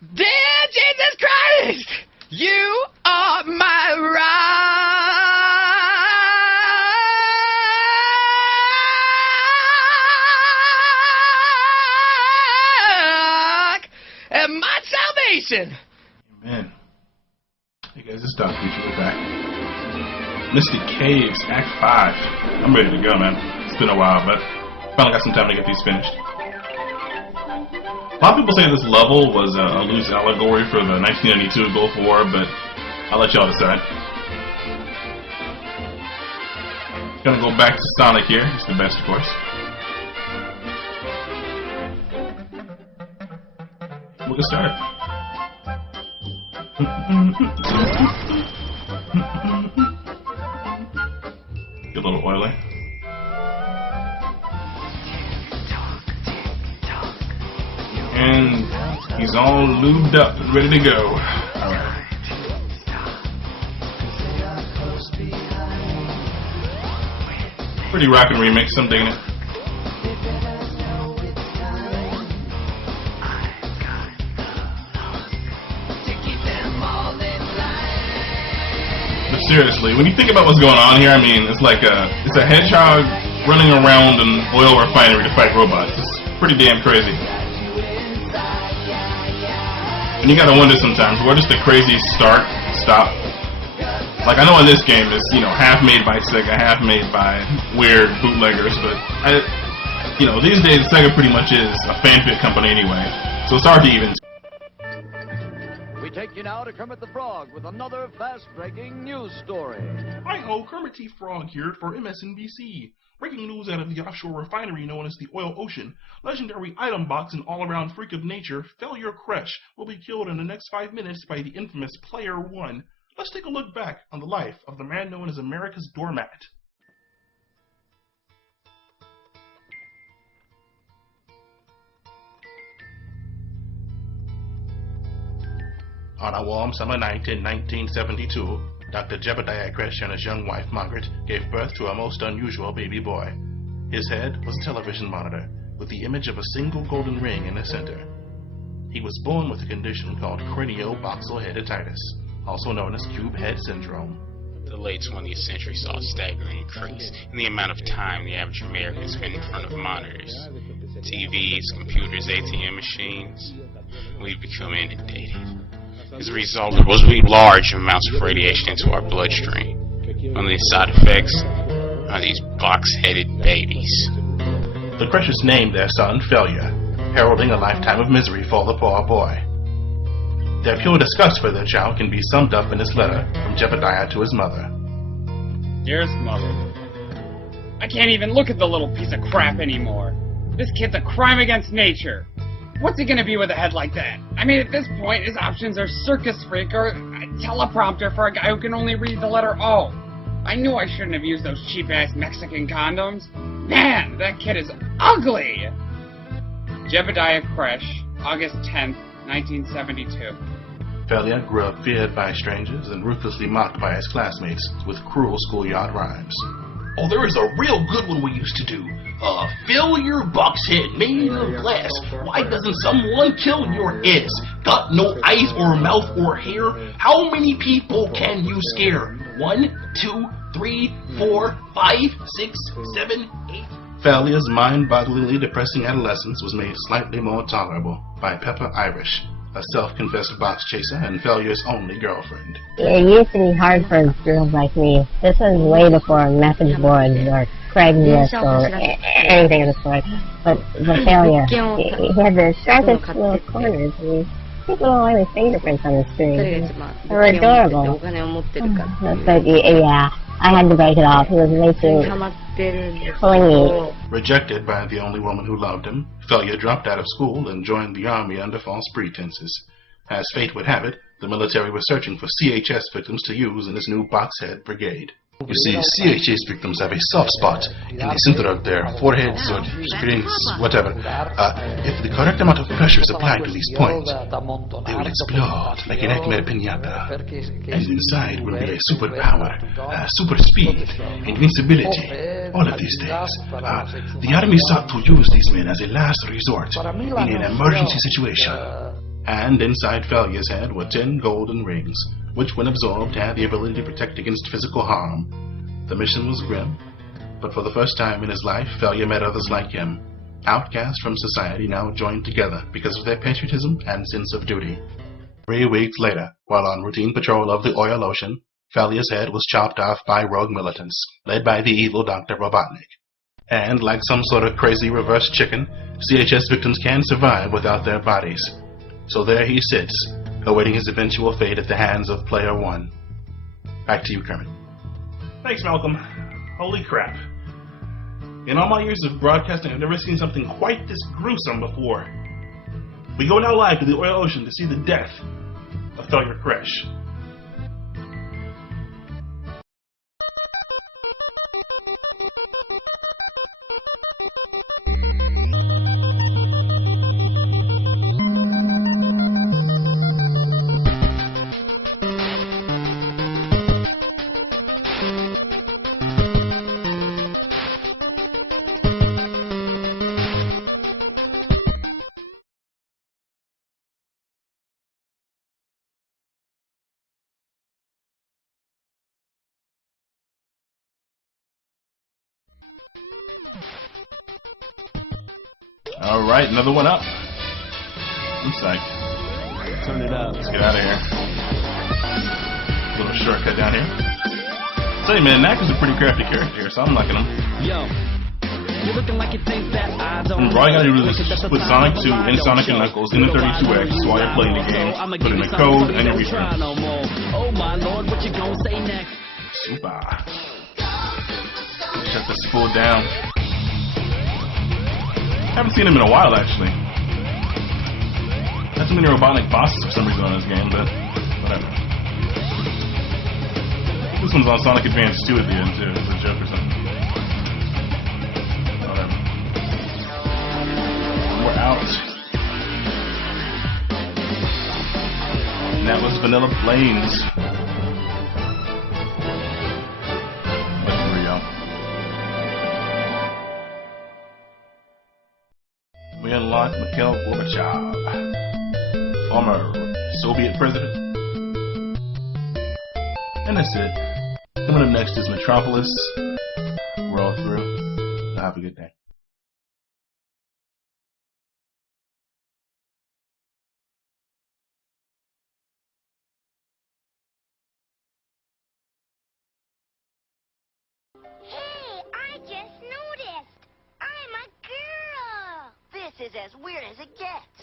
Dear Jesus Christ, you are my rock and my salvation. Amen. Hey guys, it's Doc Future. We're back. Mystic Caves, Act 5. I'm ready to go, man. It's been a while, but finally got some time to get these finished. A lot of people say this level was a loose allegory for the 1992 Gulf War, but I'll let y'all decide. Gonna go back to Sonic here. He's the best, of course. We'll get started. Get a little oily. And he's all lubed up and ready to go. Alright. Pretty rockin' remix, I'm digging it. But seriously, when you think about what's going on here, I mean, it's like it's a hedgehog running around an oil refinery to fight robots. It's pretty damn crazy. And you gotta wonder sometimes, where does the crazy start, stop? Like, I know in this game it's, you know, half made by Sega, half made by weird bootleggers, but, these days Sega pretty much is a fanfic company anyway, so it's hard to even... We take you now to Kermit the Frog with another fast-breaking news story. Hi-ho, Kermit T. Frog here for MSNBC. Breaking news out of the offshore refinery known as the Oil Ocean. Legendary item box and all-around freak of nature, Failure Crash, will be killed in the next 5 minutes by the infamous Player One. Let's take a look back on the life of the man known as America's Doormat. On a warm summer night in 1972, Dr. Jebediah Crash and his young wife, Margaret, gave birth to a most unusual baby boy. His head was a television monitor, with the image of a single golden ring in the center. He was born with a condition called cranioboxal-headatitis, also known as cube head syndrome. The late 20th century saw a staggering increase in the amount of time the average American spent in front of monitors. TVs, computers, ATM machines. We've become inundated. As a result, there was large amounts of radiation into our bloodstream. One of the side effects are these box-headed babies. The Crashers named their son Failure, heralding a lifetime of misery for the poor boy. Their pure disgust for their child can be summed up in this letter from Jebediah to his mother. Dearest Mother, I can't even look at the little piece of crap anymore. This kid's a crime against nature. What's he gonna be with a head like that? I mean, at this point, his options are circus freak or a teleprompter for a guy who can only read the letter O. I knew I shouldn't have used those cheap-ass Mexican condoms. Man, that kid is ugly! Jebediah Crash, August 10th, 1972. Failure grew up feared by strangers and ruthlessly mocked by his classmates with cruel schoolyard rhymes. Oh, there is a real good one we used to do. Failure boxhead made of glass. Why doesn't someone kill your ass? Got no eyes or mouth or hair? How many people can you scare? 1, 2, 3, 4, 5, 6, 7, 8. Failure's mind-bogglingly depressing adolescence was made slightly more tolerable by Pepper Irish, a self-confessed box chaser and Failure's only girlfriend. It used to be hard for girls like me. This was way before message boards or Craigslist or anything of the sort. But Failure, he had the sharpest little corners. I mean, people don't have any fingerprints on the screen. They were adorable. But yeah, I had to break it off. He was way too clingy. Rejected by the only woman who loved him, Failure dropped out of school and joined the army under false pretenses. As fate would have it, the military was searching for CHS victims to use in its new boxhead brigade. You see, CHS victims have a soft spot in the center of their foreheads or screens, whatever. If the correct amount of pressure is applied to these points, they will explode like an Acme pinata. And inside will be a superpower, super speed, invincibility, all of these things. The army sought to use these men as a last resort in an emergency situation. And inside Falia's head were 10 golden rings, which when absorbed had the ability to protect against physical harm. The mission was grim, but for the first time in his life, Falia met others like him, outcast from society now joined together because of their patriotism and sense of duty. 3 weeks later, while on routine patrol of the oil ocean, Falia's head was chopped off by rogue militants, led by the evil Dr. Robotnik. And like some sort of crazy reverse chicken, CHS victims can survive without their bodies. So there he sits, awaiting his eventual fate at the hands of Player One. Back to you, Kermit. Thanks, Malcolm. Holy crap. In all my years of broadcasting, I've never seen something quite this gruesome before. We go now live to the oil ocean to see the death of Failure Crash. Alright, another one up. I'm psyched. Turn it up. Let's get out of here. Little shortcut down here. Tell you, man, Knack is a pretty crafty character here, so I'm liking him. Yo. You're looking like you think that I don't And all you gotta do is put Sonic 2 and Sonic & Knuckles in the 32X while you're playing the game, put in the code, and you'll be through. Oh my lord, what you gonna say next? Super. Shut this fool down. Haven't seen him in a while, actually. Not too many Robotnik bosses for some reason on this game, but whatever. This one's on Sonic Advance 2 at the end, too. It's a joke or something. Whatever. We're out. And that was Vanilla Flames. We unlocked Mikhail Gorbachev, former Soviet president. And that's it. Coming up next is Metropolis. We're all through. Have a good day. Hey, I just noticed. I'm a girl. This is as weird as it gets.